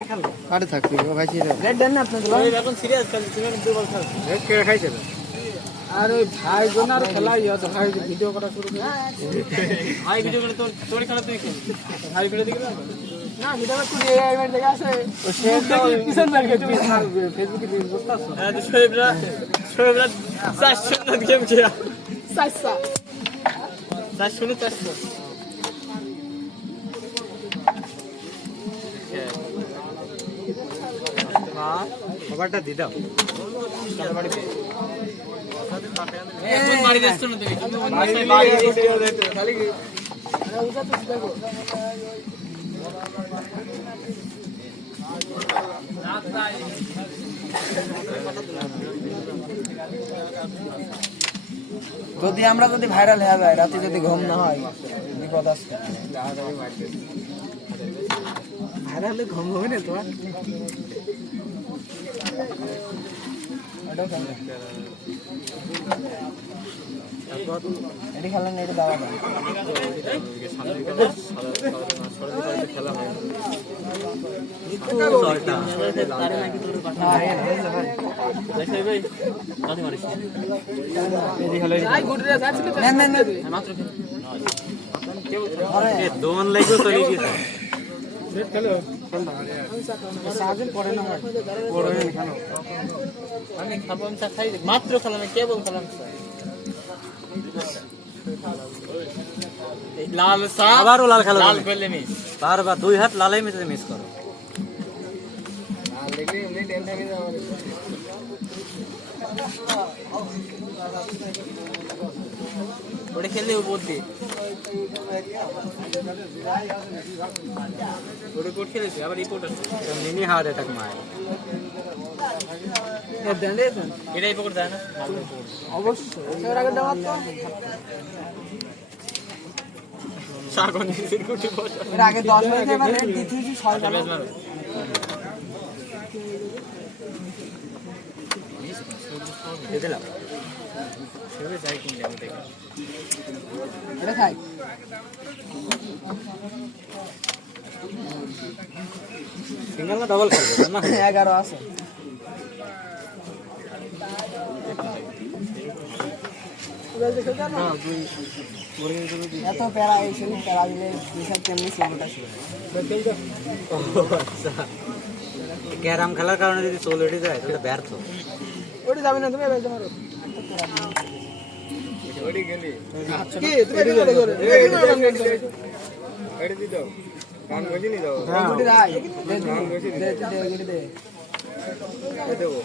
আরে থাকবি ও ভাই ছিল রেড দেন না আপনাদের ওই এখন সিরিয়াস খেলছে তুমি কিন্তু বল খেল রেড কে খাইছে আর ওই ভাই জন আর খেলাই আছে ভাই ভিডিও করা শুরু করে ভাই ভিডিও করে তোর খেলা তুই খেল ভাই ভিডিও দেখে না ভিডিও করে এই ইভেন্ট থেকে আসে ও শেয়ার দাও পিছন লাগে তুমি ফেসবুকে রিল করতেছো হ্যাঁ তো শোয়েবরা 400 গেম খেলা সাইসা 400 খবরটা দি দাও এখন বাড়ি যাচ্ছ না তুমি কিন্তু বাড়ি খালি আরে উঠা তো দেখো যদি আমরা যদি ভাইরাল হয়ে যায় রাতে যদি ঘুম না হয় বিপদ আছে ভাইরাল হলে ঘুম হবে না তোমার এটি খেলেন এটা দাওয়া দেন খেলা হয় दोन लाइक चली गई मात्र খেলা না কেবল খেলা লাল সাপ আবারও লাল খেলা লাল করলে মিস বারবার দুই হাত লালাই মিস করো ওটা খেললে ও বলতে ওটা কোড খেলেছে আবার রিপোর্ট আছে মিনি হার্ট অ্যাটাক মায় এটাই পকড় যায় না অবশ্যই এর আগে দেওয়া তো সাগন নিচের কুটি বসা এর আগে 10 হয়েছে এবার রেড দিতেছি 6 বেশ মারো দিলাম সেভাবে যাই কিনলে আমি দেখি এটা খাই সিঙ্গেল না ডাবল খেলবে না 11 আছে এত প্যারা এই শরীর প্যারা দিলে হিসাব কেমনি চলটা ছিল ক্যারাম খেলার কারণে যদি চলে উঠে যায় তাহলে ব্যর্থ ওটা যাবে না তুমি বেলতে মারো ওড়ি গেলি কি তুমি এডি করে ধরে এড়ে দি দাও কান গজি নি দাও গুটি রাই দে গুটি দে দেবো